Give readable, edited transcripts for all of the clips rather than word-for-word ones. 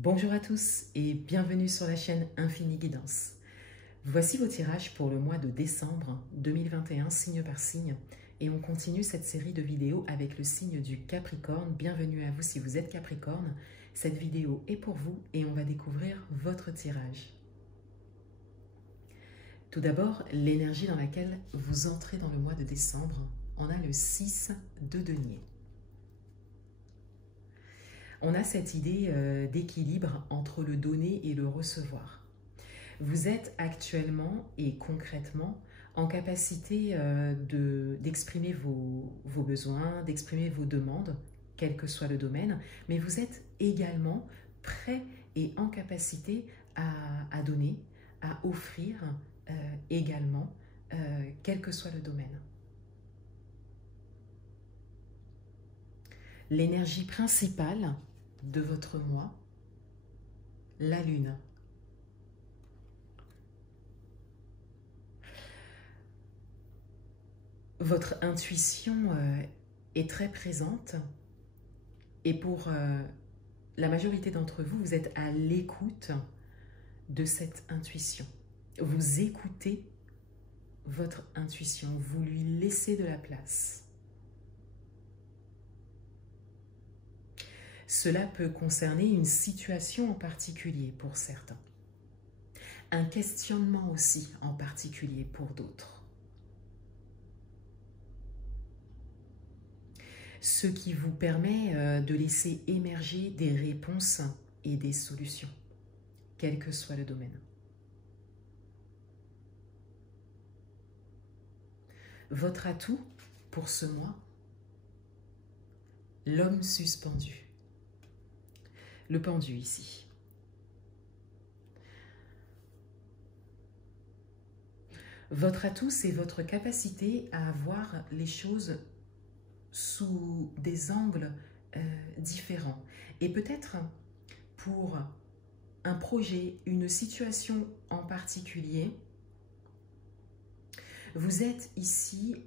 Bonjour à tous et bienvenue sur la chaîne Infini Guidance. Voici vos tirages pour le mois de décembre 2021, signe par signe. Et on continue cette série de vidéos avec le signe du Capricorne. Bienvenue à vous si vous êtes Capricorne. Cette vidéo est pour vous et on va découvrir votre tirage. Tout d'abord, l'énergie dans laquelle vous entrez dans le mois de décembre. On a le 6 de denier. On a cette idée d'équilibre entre le donner et le recevoir. Vous êtes actuellement et concrètement en capacité d'exprimer vos besoins, d'exprimer vos demandes, quel que soit le domaine, mais vous êtes également prêt et en capacité à donner, à offrir également, quel que soit le domaine. L'énergie principale de votre mois, la lune. Votre intuition est très présente et pour la majorité d'entre vous, vous êtes à l'écoute de cette intuition. Vous écoutez votre intuition, vous lui laissez de la place. Cela peut concerner une situation en particulier pour certains. Un questionnement aussi en particulier pour d'autres. Ce qui vous permet de laisser émerger des réponses et des solutions, quel que soit le domaine. Votre atout pour ce mois, l'homme suspendu. Le pendu ici. Votre atout, c'est votre capacité à voir les choses sous des angles différents. Et peut-être pour un projet, une situation en particulier, vous êtes ici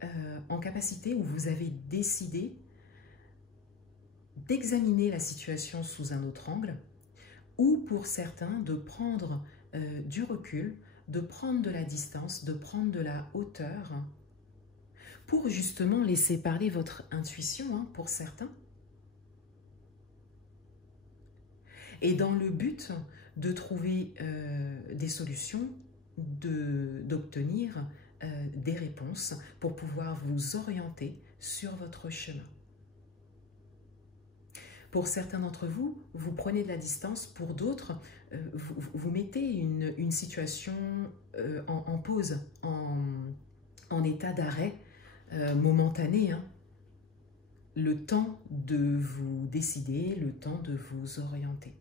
en capacité ou vous avez décidé d'examiner la situation sous un autre angle ou pour certains de prendre du recul, de prendre de la distance, de prendre de la hauteur pour justement laisser parler votre intuition pour certains et dans le but de trouver des solutions, d'obtenir des réponses pour pouvoir vous orienter sur votre chemin. Pour certains d'entre vous, vous prenez de la distance. Pour d'autres, vous mettez une situation en pause, en état d'arrêt momentané. Le temps de vous décider, le temps de vous orienter.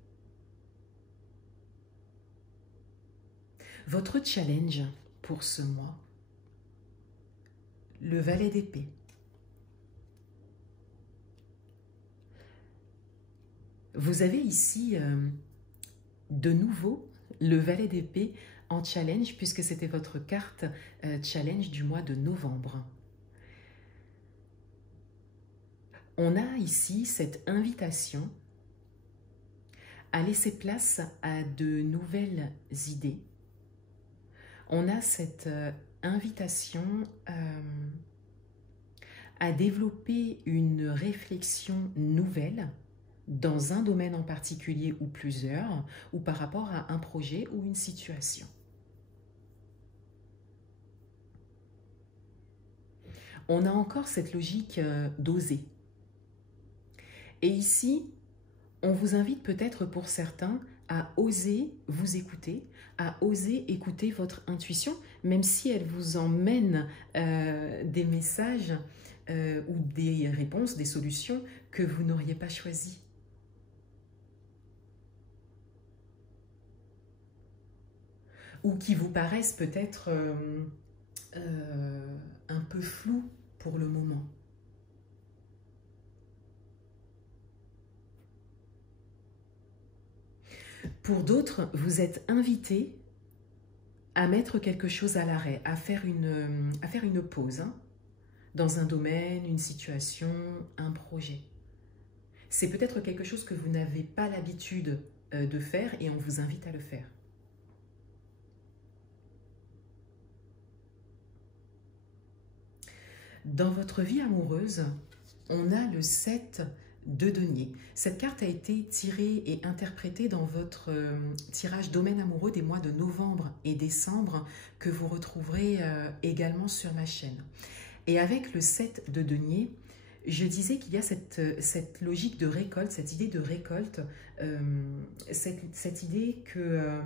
Votre challenge pour ce mois, le valet d'épée. Vous avez ici de nouveau le valet d'épée en challenge puisque c'était votre carte challenge du mois de novembre. On a ici cette invitation à laisser place à de nouvelles idées. On a cette invitation à développer une réflexion nouvelle dans un domaine en particulier ou plusieurs, ou par rapport à un projet ou une situation. On a encore cette logique d'oser. Et ici, on vous invite peut-être pour certains à oser vous écouter, à oser écouter votre intuition, même si elle vous emmène des messages ou des réponses, des solutions que vous n'auriez pas choisies. Ou qui vous paraissent peut-être un peu floues pour le moment. Pour d'autres, vous êtes invités à mettre quelque chose à l'arrêt, à faire une pause dans un domaine, une situation, un projet. C'est peut-être quelque chose que vous n'avez pas l'habitude de faire et on vous invite à le faire. Dans votre vie amoureuse, on a le 7 de denier. Cette carte a été tirée et interprétée dans votre tirage domaine amoureux des mois de novembre et décembre que vous retrouverez également sur ma chaîne. Et avec le 7 de denier, je disais qu'il y a cette logique de récolte, cette idée de récolte, cette idée que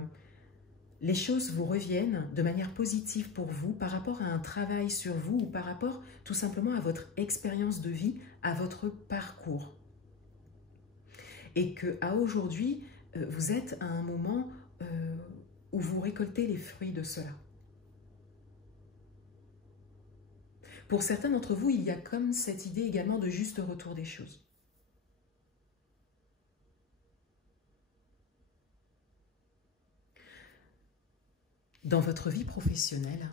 les choses vous reviennent de manière positive pour vous par rapport à un travail sur vous ou par rapport tout simplement à votre expérience de vie, à votre parcours. Et qu'à aujourd'hui, vous êtes à un moment où vous récoltez les fruits de cela. Pour certains d'entre vous, il y a comme cette idée également de juste retour des choses. Dans votre vie professionnelle,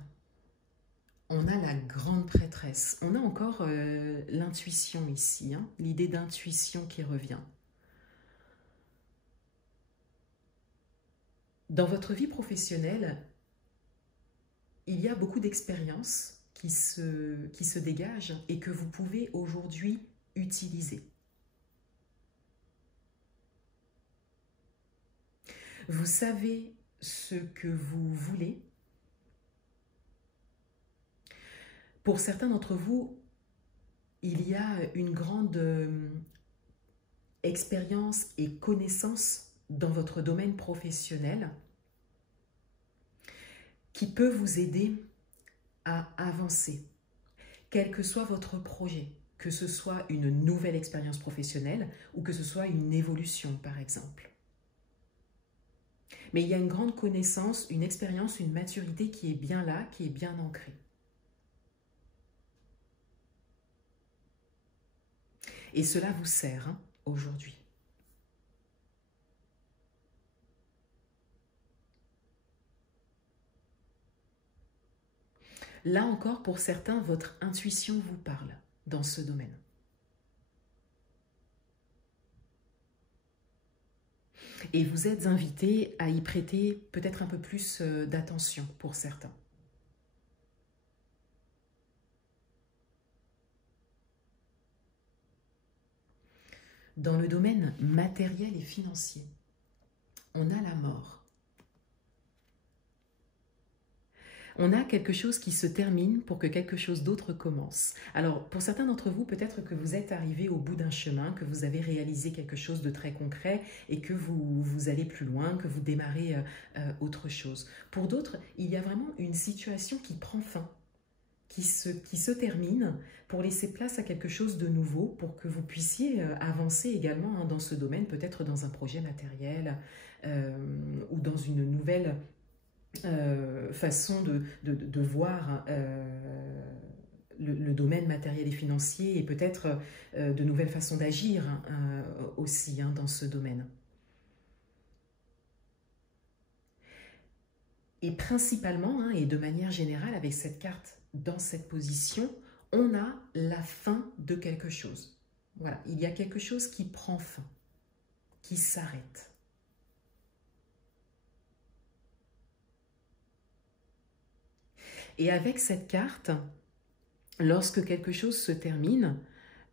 on a la grande prêtresse. On a encore l'intuition ici, hein, l'idée d'intuition qui revient. Dans votre vie professionnelle, il y a beaucoup d'expériences qui se dégagent et que vous pouvez aujourd'hui utiliser. Vous savez ce que vous voulez. Pour certains d'entre vous, il y a une grande expérience et connaissance dans votre domaine professionnel qui peut vous aider à avancer, quel que soit votre projet, que ce soit une nouvelle expérience professionnelle ou que ce soit une évolution par exemple. Mais il y a une grande connaissance, une expérience, une maturité qui est bien là, qui est bien ancrée. Et cela vous sert hein, aujourd'hui. Là encore, pour certains, votre intuition vous parle dans ce domaine. Et vous êtes invité à y prêter peut-être un peu plus d'attention pour certains. Dans le domaine matériel et financier, on a la mort. On a quelque chose qui se termine pour que quelque chose d'autre commence. Alors, pour certains d'entre vous, peut-être que vous êtes arrivé au bout d'un chemin, que vous avez réalisé quelque chose de très concret et que vous allez plus loin, que vous démarrez autre chose. Pour d'autres, il y a vraiment une situation qui prend fin, qui se termine pour laisser place à quelque chose de nouveau, pour que vous puissiez avancer également hein, dans ce domaine, peut-être dans un projet matériel ou dans une nouvelle façon de voir le domaine matériel et financier et peut-être de nouvelles façons d'agir aussi hein, dans ce domaine. Et principalement, hein, et de manière générale, avec cette carte dans cette position, on a la fin de quelque chose. Voilà, il y a quelque chose qui prend fin, qui s'arrête. Et avec cette carte, lorsque quelque chose se termine,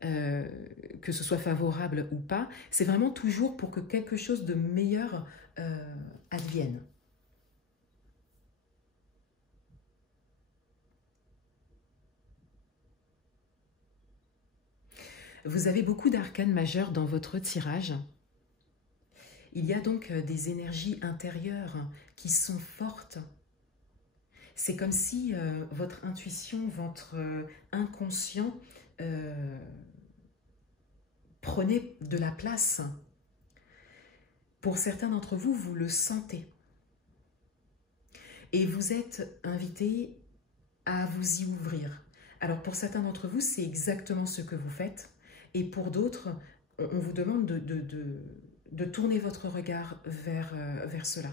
que ce soit favorable ou pas, c'est vraiment toujours pour que quelque chose de meilleur advienne. Vous avez beaucoup d'arcanes majeures dans votre tirage. Il y a donc des énergies intérieures qui sont fortes. C'est comme si votre intuition, votre inconscient prenait de la place. Pour certains d'entre vous, vous le sentez. Et vous êtes invité à vous y ouvrir. Alors pour certains d'entre vous, c'est exactement ce que vous faites. Et pour d'autres, on vous demande de tourner votre regard vers cela.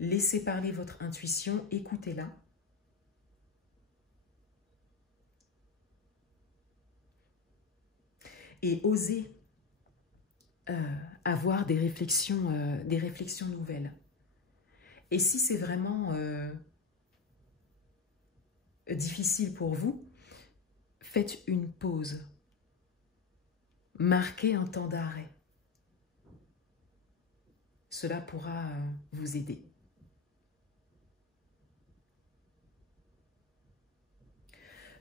Laissez parler votre intuition, écoutez-la. et oser avoir des réflexions nouvelles. Et si c'est vraiment difficile pour vous, faites une pause. Marquez un temps d'arrêt. Cela pourra vous aider.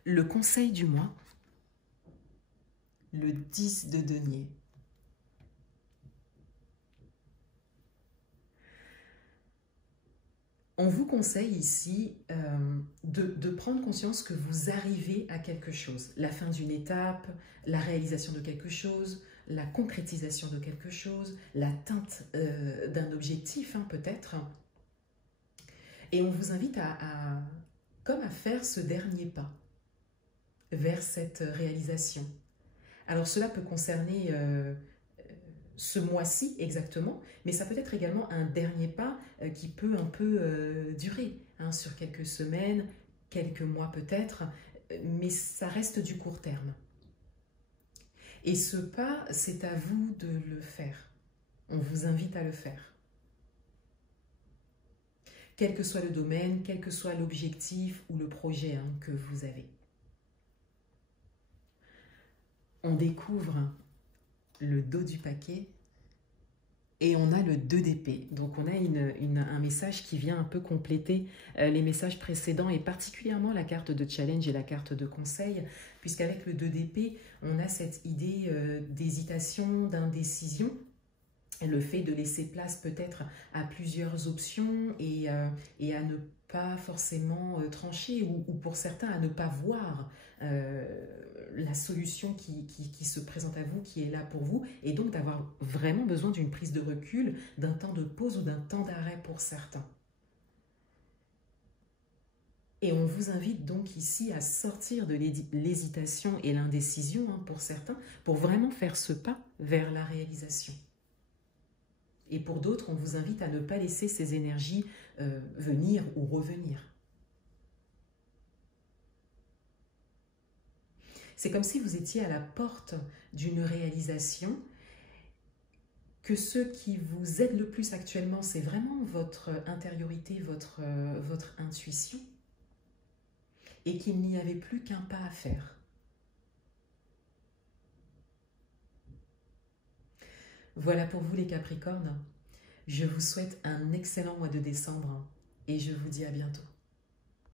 Le conseil du mois, le 10 de denier. On vous conseille ici de prendre conscience que vous arrivez à quelque chose. La fin d'une étape, la réalisation de quelque chose, la concrétisation de quelque chose, l'atteinte d'un objectif peut-être. Et on vous invite à faire ce dernier pas vers cette réalisation. Alors cela peut concerner ce mois-ci exactement, mais ça peut être également un dernier pas qui peut un peu durer, sur quelques semaines, quelques mois peut-être, mais ça reste du court terme. Et ce pas, c'est à vous de le faire. On vous invite à le faire. Quel que soit le domaine, quel que soit l'objectif ou le projet que vous avez. On découvre le dos du paquet et on a le 2 d'épée. Donc on a un message qui vient un peu compléter les messages précédents et particulièrement la carte de challenge et la carte de conseil, puisqu'avec le 2 d'épée, on a cette idée d'hésitation, d'indécision, le fait de laisser place peut-être à plusieurs options et à ne pas forcément trancher ou pour certains à ne pas voir la solution qui se présente à vous, qui est là pour vous, et donc d'avoir vraiment besoin d'une prise de recul, d'un temps de pause ou d'un temps d'arrêt pour certains. Et on vous invite donc ici à sortir de l'hésitation et l'indécision pour certains, pour vraiment faire ce pas vers la réalisation. Et pour d'autres, on vous invite à ne pas laisser ces énergies venir ou revenir. C'est comme si vous étiez à la porte d'une réalisation, que ce qui vous aide le plus actuellement, c'est vraiment votre intériorité, votre intuition, et qu'il n'y avait plus qu'un pas à faire. Voilà pour vous les Capricornes. Je vous souhaite un excellent mois de décembre et je vous dis à bientôt.